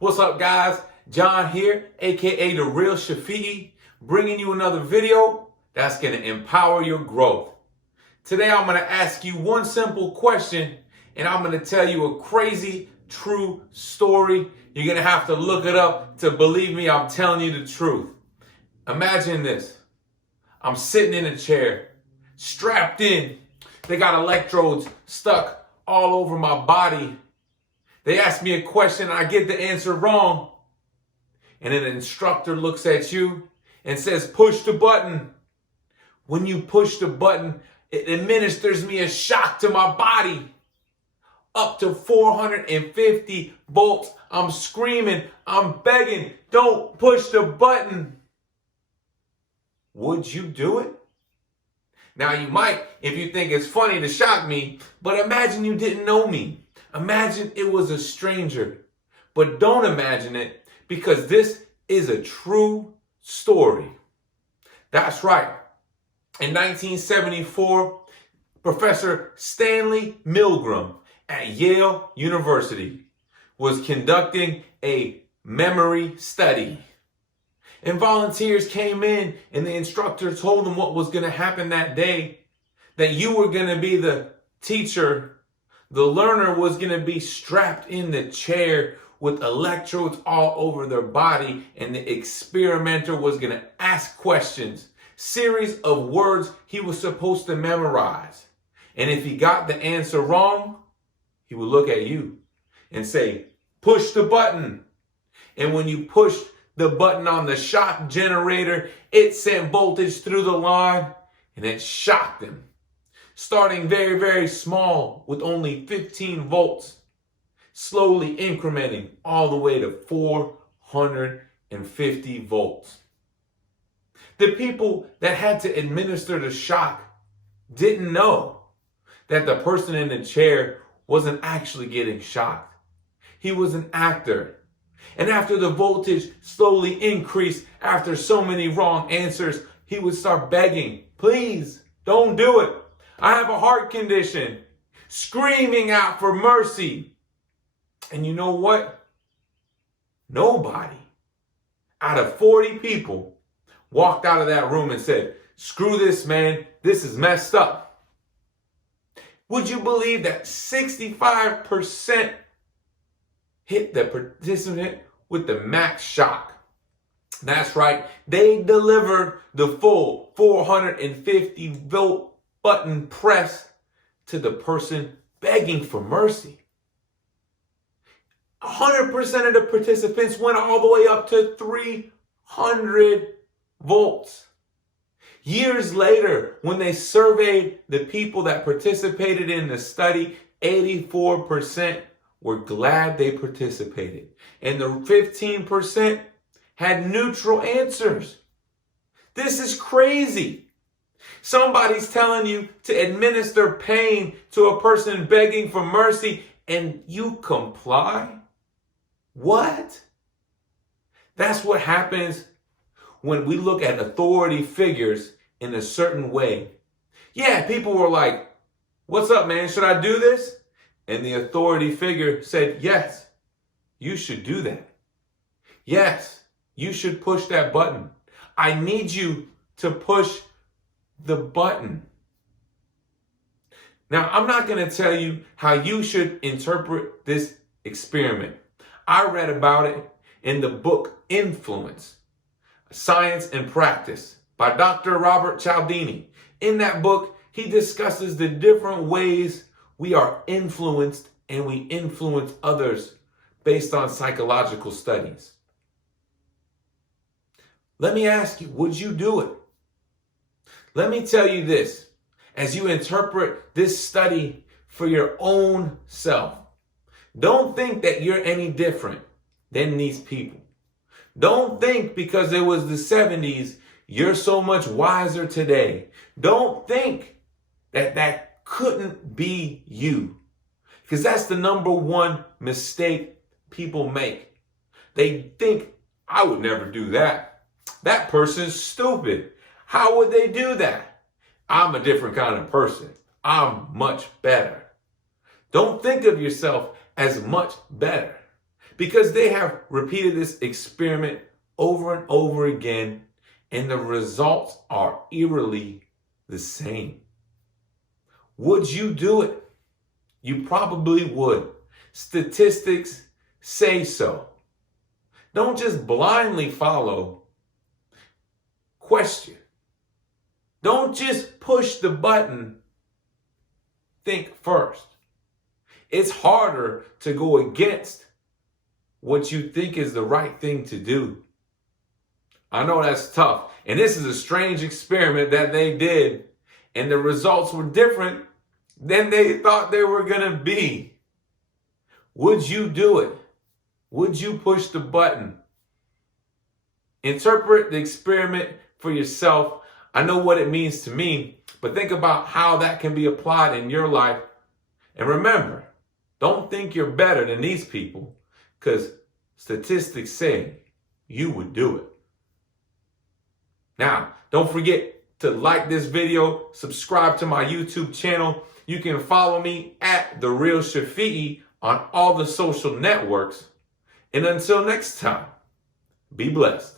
What's up, guys? John here, aka The Real Shafi'i, bringing you another video that's going to empower your growth. Today, I'm going to ask you one simple question, and I'm going to tell you a crazy, true story. You're going to have to look it up to believe me, I'm telling you the truth. Imagine this. I'm sitting in a chair, strapped in. They got electrodes stuck all over my body. They ask me a question, I get the answer wrong. And an instructor looks at you and says, push the button. When you push the button, it administers me a shock to my body. Up to 450 volts. I'm screaming, I'm begging, don't push the button. Would you do it? Now you might if you think it's funny to shock me, but imagine you didn't know me. Imagine it was a stranger. But don't imagine it, because this is a true story. That's right. In 1974, Professor Stanley Milgram at Yale University was conducting a memory study. And volunteers came in, and the instructor told them what was going to happen that day, that you were going to be the teacher. The learner was going to be strapped in the chair with electrodes all over their body, and the experimenter was going to ask questions, series of words he was supposed to memorize. And if he got the answer wrong, he would look at you and say, push the button. And when you pushed the button on the shock generator, it sent voltage through the line, and it shocked him. Starting very, very small with only 15 volts, slowly incrementing all the way to 450 volts. The people that had to administer the shock didn't know that the person in the chair wasn't actually getting shocked. He was an actor. And after the voltage slowly increased, after so many wrong answers, he would start begging, please, don't do it. I have a heart condition, screaming out for mercy. And you know what? Nobody out of 40 people walked out of that room and said, screw this, man. This is messed up. Would you believe that 65% hit the participant with the max shock? That's right. They delivered the full 450 volt button press to the person begging for mercy. 100% of the participants went all the way up to 300 volts. Years later, when they surveyed the people that participated in the study, 84% were glad they participated. And the 15% had neutral answers. This is crazy. Somebody's telling you to administer pain to a person begging for mercy, and you comply? What? That's what happens when we look at authority figures in a certain way. Yeah, people were like, what's up, man? Should I do this? And the authority figure said, yes, you should do that. Yes, you should push that button. I need you to push the button. Now, I'm not going to tell you how you should interpret this experiment. I read about it in the book Influence, Science and Practice by Dr. Robert Cialdini. In that book, he discusses the different ways we are influenced and we influence others based on psychological studies. Let me ask you, would you do it? Let me tell you this, as you interpret this study for your own self. Don't think that you're any different than these people. Don't think because it was the 70s, you're so much wiser today. Don't think that that couldn't be you. Because that's the number one mistake people make. They think, I would never do that. That person's stupid. How would they do that? I'm a different kind of person. I'm much better. Don't think of yourself as much better, because they have repeated this experiment over and over again, and the results are eerily the same. Would you do it? You probably would. Statistics say so. Don't just blindly follow. Question. Don't just push the button. Think first. It's harder to go against what you think is the right thing to do. I know that's tough. And this is a strange experiment that they did, and the results were different than they thought they were going to be. Would you do it? Would you push the button? Interpret the experiment for yourself. I know what it means to me, but think about how that can be applied in your life. And remember, don't think you're better than these people, because statistics say you would do it. Now, don't forget to like this video, subscribe to my YouTube channel. You can follow me at The Real Shafi'i on all the social networks. And until next time, be blessed.